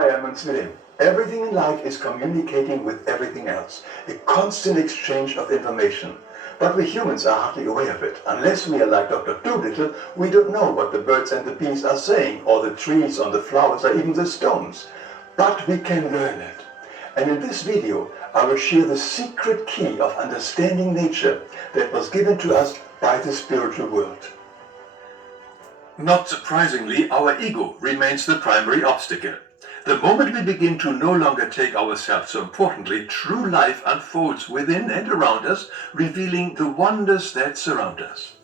William. Everything in life is communicating with everything else, a constant exchange of information. But we humans are hardly aware of it. Unless we are like Dr. Dolittle, we don't know what the birds and the bees are saying, or the trees, or the flowers, or even the stones. But we can learn it. And in this video, I will share the secret key of understanding nature that was given to us by the spiritual world. Not surprisingly, our ego remains the primary obstacle. The moment we begin to no longer take ourselves so importantly, true life unfolds within and around us, revealing the wonders that surround us.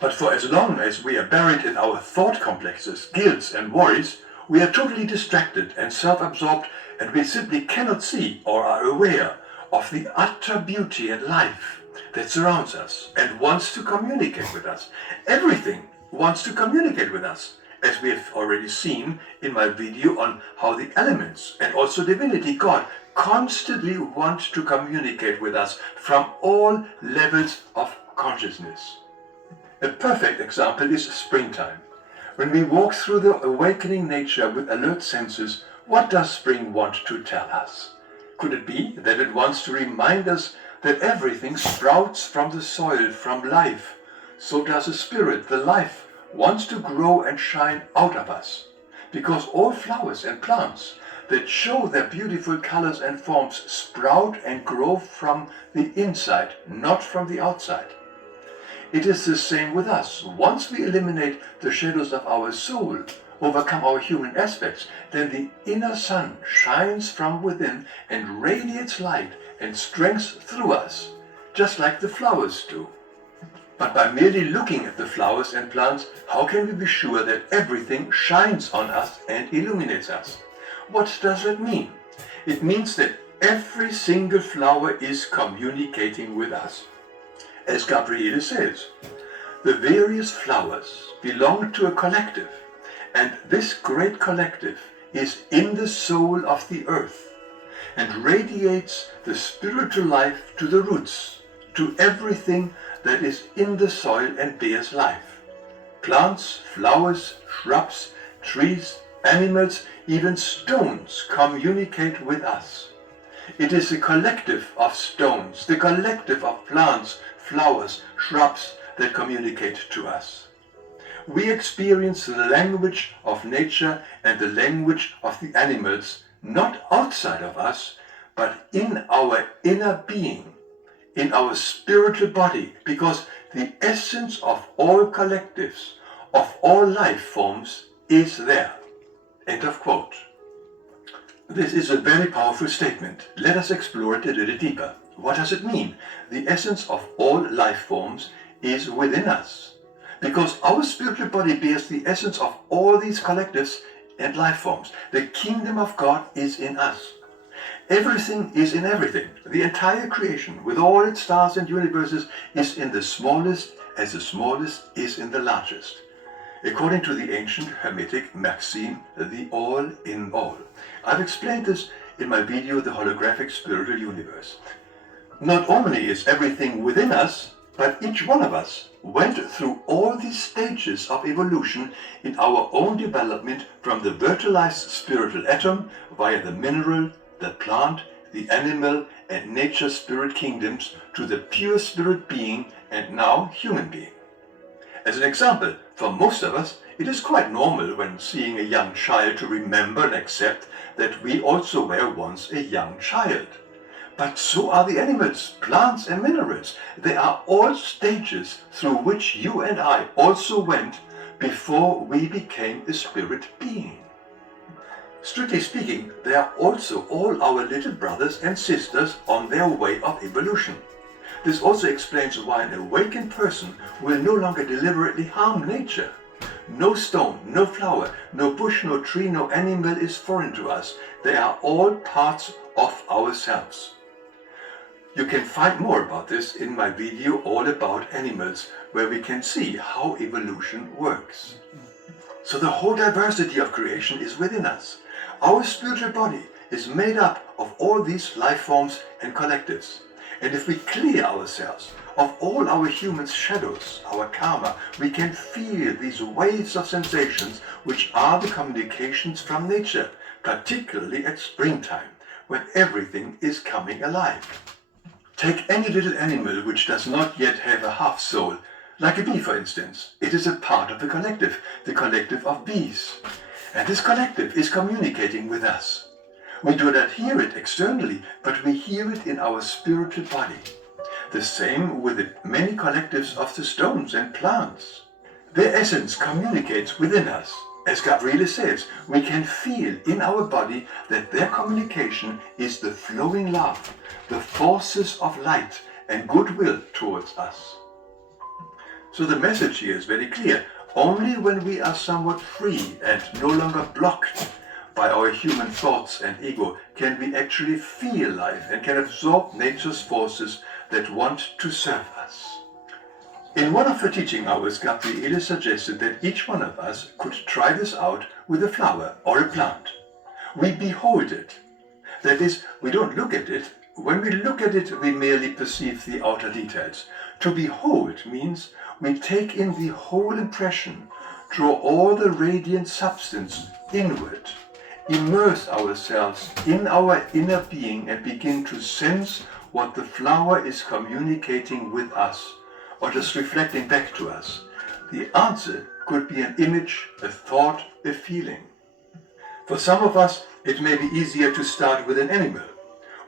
But for as long as we are buried in our thought complexes, guilts and worries, we are totally distracted and self-absorbed, and we simply cannot see or are aware of the utter beauty and life that surrounds us and wants to communicate with us. Everything wants to communicate with us, as we have already seen in my video on how the elements and also divinity, God, constantly want to communicate with us from all levels of consciousness. A perfect example is springtime. When we walk through the awakening nature with alert senses, what does spring want to tell us? Could it be that it wants to remind us that everything sprouts from the soil, from life? So does the spirit, the life, wants to grow and shine out of us. Because all flowers and plants that show their beautiful colors and forms sprout and grow from the inside, not from the outside. It is the same with us. Once we eliminate the shadows of our soul, overcome our human aspects, then the inner sun shines from within and radiates light and strength through us, just like the flowers do. But by merely looking at the flowers and plants, how can we be sure that everything shines on us and illuminates us? What does that mean? It means that every single flower is communicating with us. As Gabriele says, the various flowers belong to a collective, and this great collective is in the soul of the earth and radiates the spiritual life to the roots, to everything that is in the soil and bears life. Plants, flowers, shrubs, trees, animals, even stones communicate with us. It is the collective of stones, the collective of plants, flowers, shrubs that communicate to us. We experience the language of nature and the language of the animals, not outside of us, but in our inner being, in our spiritual body, because the essence of all collectives, of all life forms, is there. End of quote. This is a very powerful statement. Let us explore it a little deeper. What does it mean? The essence of all life forms is within us, because our spiritual body bears the essence of all these collectives and life forms. The kingdom of God is in us. Everything is in everything. The entire creation, with all its stars and universes, is in the smallest, as the smallest is in the largest. According to the ancient Hermetic maxim, the all in all. I've explained this in my video, The Holographic Spiritual Universe. Not only is everything within us, but each one of us went through all these stages of evolution in our own development, from the virtualized spiritual atom via the mineral, the plant, the animal, and nature spirit kingdoms to the pure spirit being and now human being. As an example, for most of us, it is quite normal when seeing a young child to remember and accept that we also were once a young child. But so are the animals, plants and minerals. They are all stages through which you and I also went before we became a spirit being. Strictly speaking, they are also all our little brothers and sisters on their way of evolution. This also explains why an awakened person will no longer deliberately harm nature. No stone, no flower, no bush, no tree, no animal is foreign to us. They are all parts of ourselves. You can find more about this in my video all about animals, where we can see how evolution works. So the whole diversity of creation is within us. Our spiritual body is made up of all these life forms and collectives. And if we clear ourselves of all our human shadows, our karma, we can feel these waves of sensations which are the communications from nature, particularly at springtime, when everything is coming alive. Take any little animal which does not yet have a half soul, like a bee for instance. It is a part of the collective of bees. And this collective is communicating with us. We do not hear it externally, but we hear it in our spiritual body. The same with the many collectives of the stones and plants. Their essence communicates within us. As Gabriele says, we can feel in our body that their communication is the flowing love, the forces of light and goodwill towards us. So the message here is very clear. Only when we are somewhat free and no longer blocked by our human thoughts and ego can we actually feel life and can absorb nature's forces that want to serve us. In one of her teaching hours, Gabriele suggested that each one of us could try this out with a flower or a plant. We behold it. That is, we don't look at it. When we look at it, we merely perceive the outer details. To behold means we take in the whole impression, draw all the radiant substance inward, immerse ourselves in our inner being and begin to sense what the flower is communicating with us, or just reflecting back to us. The answer could be an image, a thought, a feeling. For some of us, it may be easier to start with an animal.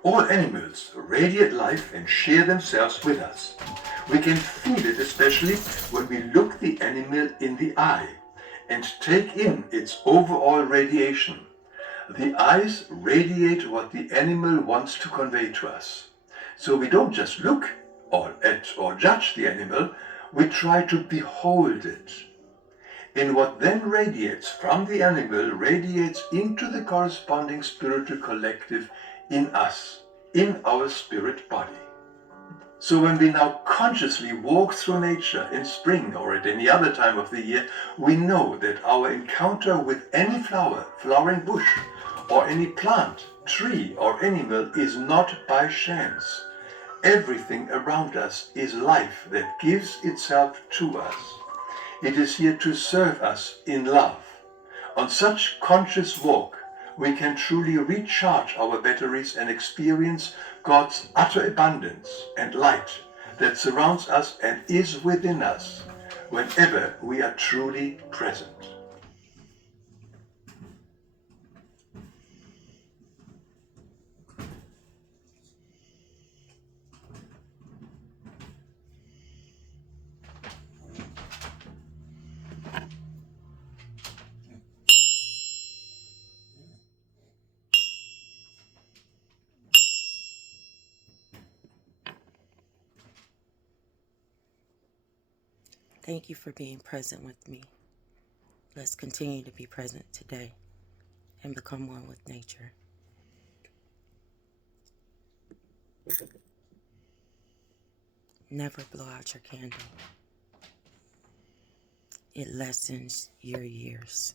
All animals radiate life and share themselves with us. We can feel it especially when we look the animal in the eye and take in its overall radiation. The eyes radiate what the animal wants to convey to us. So we don't just look at or judge the animal, we try to behold it. And what then radiates from the animal radiates into the corresponding spiritual collective in us, in our spirit body. So when we now consciously walk through nature in spring or at any other time of the year, we know that our encounter with any flower, flowering bush, or any plant, tree, or animal is not by chance. Everything around us is life that gives itself to us. It is here to serve us in love. On such conscious walk, we can truly recharge our batteries and experience God's utter abundance and light that surrounds us and is within us whenever we are truly present. Thank you for being present with me. Let's continue to be present today and become one with nature. Never blow out your candle. It lessens your years.